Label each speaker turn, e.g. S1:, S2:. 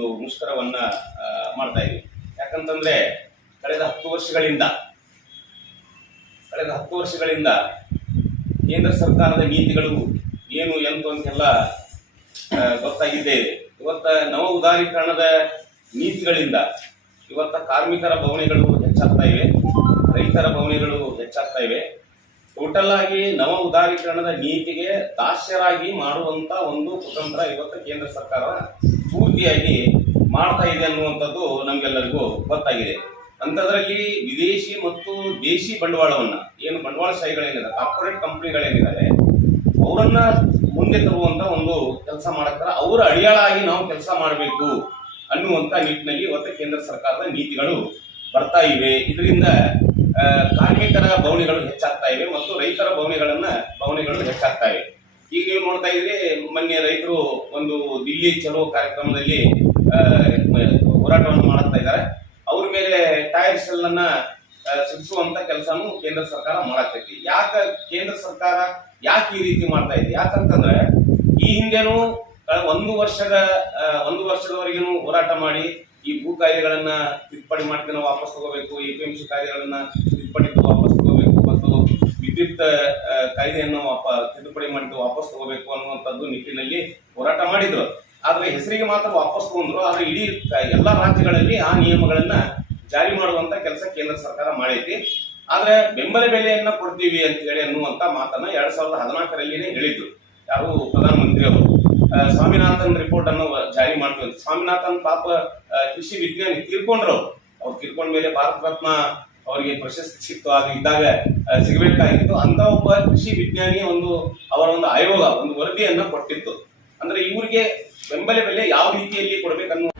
S1: ಮುಷ್ಕರವನ್ನ ಆ, ಮಾಡ್ತಾ ಇದ್ದೀವಿ ಯಾಕಂತಂದ್ರೆ ಕಳೆದ ಹತ್ತು ವರ್ಷಗಳಿಂದ ಕಳೆದ ಹತ್ತು ವರ್ಷಗಳಿಂದ ಕೇಂದ್ರ ಸರ್ಕಾರದ ನೀತಿಗಳು ಏನು ಎಂತು ಅಂತೆಲ್ಲ ಗೊತ್ತಾಗಿದ್ದೇ ಇವತ್ತ ನವ ಉದಾರೀಕರಣದ ನೀತಿಗಳಿಂದ ಇವತ್ತ ಕಾರ್ಮಿಕರ ಭವನಗಳು ಹೆಚ್ಚಾಗ್ತಾ ಇವೆ. ಟೋಟಲ್ ಆಗಿ ನವ ಉದಾರೀಕರಣದ ನೀತಿಗೆ ದಾಸ್ಯರಾಗಿ ಮಾಡುವಂತ ಒಂದು ಕುತಂತ್ರ ಇವತ್ತು ಕೇಂದ್ರ ಸರ್ಕಾರ ಪೂರ್ತಿಯಾಗಿ ಮಾಡ್ತಾ ಇದೆ ಅನ್ನುವಂಥದ್ದು ನಮಗೆಲ್ಲರಿಗೂ ಗೊತ್ತಾಗಿದೆ. ಅಂಥದ್ರಲ್ಲಿ ವಿದೇಶಿ ಮತ್ತು ದೇಶಿ ಬಂಡವಾಳವನ್ನ, ಏನು ಬಂಡವಾಳ ಬಂಡವಾಳಶಾಹಿಗಳೇನಿದೆ ಕಾರ್ಪೊರೇಟ್ ಕಂಪ್ನಿಗಳೇನಿದ್ದಾರೆ ಅವರನ್ನ ಮುಂದೆ ತರುವಂತ ಒಂದು ಕೆಲಸ ಮಾಡ್ತಾರೆ ಅವರ ಅಡಿಯಾಳಾಗಿ ನಾವು ಕೆಲಸ ಮಾಡಬೇಕು ಅನ್ನುವಂತ ನಿಟ್ಟಿನಲ್ಲಿ ಇವತ್ತು ಕೇಂದ್ರ ಸರ್ಕಾರದ ನೀತಿಗಳು ಬರ್ತಾ ಇವೆ. ಇದರಿಂದ ಕಾರ್ಮಿಕರ ಬವಣೆಗಳು ಹೆಚ್ಚಾಗ್ತಾ ಇವೆ ಮತ್ತು ರೈತರ ಬವಣೆಗಳನ್ನ ಬವಣೆಗಳು ಹೆಚ್ಚಾಗ್ತಾ ಇವೆ. ಈಗ ನೀವು ನೋಡ್ತಾ ಇದ್ರೆ ಮೊನ್ನೆ ರೈತರು ಒಂದು ದಿಲ್ಲಿ ಚಲೋ ಕಾರ್ಯಕ್ರಮದಲ್ಲಿ ಹೋರಾಟವನ್ನು ಮಾಡುತ್ತಾ ಇದ್ದಾರೆ. ಅವ್ರ ಮೇಲೆ ಟೈರ್ ಅನ್ನ ಆ, ಸಿಡಿಸುವಂತ ಕೆಲಸನೂ ಕೇಂದ್ರ ಸರ್ಕಾರ ಮಾಡತೈತಿ ಯಾಕ ಕೇಂದ್ರ ಸರ್ಕಾರ ಯಾಕೆ ಈ ರೀತಿ ಮಾಡ್ತಾ ಇದೆ? ಯಾಕಂತಂದ್ರೆ ಈ ಹಿಂದೆನೂ ಒಂದು ವರ್ಷದ ಒಂದು ವರ್ಷದವರೆಗೂ ಹೋರಾಟ ಮಾಡಿ ಕಾಯ್ದೆಗಳನ್ನ ತಿದ್ದುಪಡಿ ಮಾಡ್ಕೊಂಡು ವಾಪಸ್ ತಗೋಬೇಕು, ಎ ಪಿ ಎಂ ಸಿ ಕಾಯ್ದೆಗಳನ್ನ ತಿದ್ದುಪಡಿ ವಾಪಸ್ ತಗೋಬೇಕು ಮತ್ತು ವಿದ್ಯುತ್ ಕಾಯ್ದೆಯನ್ನು ವಾಪ, ತಿದ್ದುಪಡಿ ಮಾಡಿದ್ದು ವಾಪಸ್ ತಗೋಬೇಕು ಅನ್ನುವಂಥದ್ದು ನಿಟ್ಟಿನಲ್ಲಿ ಹೋರಾಟ ಮಾಡಿದ್ರು. ಆದ್ರೆ ಹೆಸರಿಗೆ ಮಾತ್ರ ವಾಪಸ್ ತಗೊಂಡ್ರು. ಆದ್ರೆ ಇಡೀ ಎಲ್ಲಾ ರಾಜ್ಯಗಳಲ್ಲಿ ಆ ನಿಯಮಗಳನ್ನ ಜಾರಿ ಮಾಡುವಂತ ಕೆಲಸ ಕೇಂದ್ರ ಸರ್ಕಾರ ಮಾಡೈತಿ. ಆದ್ರೆ ಬೆಂಬಲ ಬೆಲೆಯನ್ನ ಕೊಡ್ತೀವಿ ಅಂತ ಹೇಳಿ ಅನ್ನುವಂತ ಮಾತನ್ನ ಎರಡ್ ಸಾವಿರದ ಹದಿನಾಲ್ಕರಲ್ಲಿನೇ ಹೇಳಿದ್ರು. ಯಾರು ಪ್ರಧಾನಮಂತ್ರಿ ಅವರು? ಸ್ವಾಮಿನಾಥನ್ ರಿಪೋರ್ಟ್ ಅನ್ನು ಜಾರಿ ಮಾಡ್ತೀವಿ ಸ್ವಾಮಿನಾಥನ್ ಪಾಪ ಕೃಷಿ ವಿಜ್ಞಾನಿ ತೀರ್ಕೊಂಡ್ರು. ಅವ್ರು ತೀರ್ಕೊಂಡ ಮೇಲೆ ಭಾರತ ರತ್ನ ಅವರಿಗೆ ಪ್ರಶಸ್ತಿ ಸಿಕ್ತು, ಅದು ಇದ್ದಾಗ ಸಿಗಬೇಕಾಗಿತ್ತು. ಅಂತ ಒಬ್ಬ ಕೃಷಿ ವಿಜ್ಞಾನಿ ಒಂದು, ಅವರ ಒಂದು ಆಯೋಗ, ಒಂದು ವರದಿಯನ್ನ ಕೊಟ್ಟಿತ್ತು. ಅಂದ್ರೆ ಇವರಿಗೆ ಬೆಂಬಲ ಬೆಲೆ ಯಾವ ರೀತಿಯಲ್ಲಿ ಕೊಡ್ಬೇಕನ್ನೋ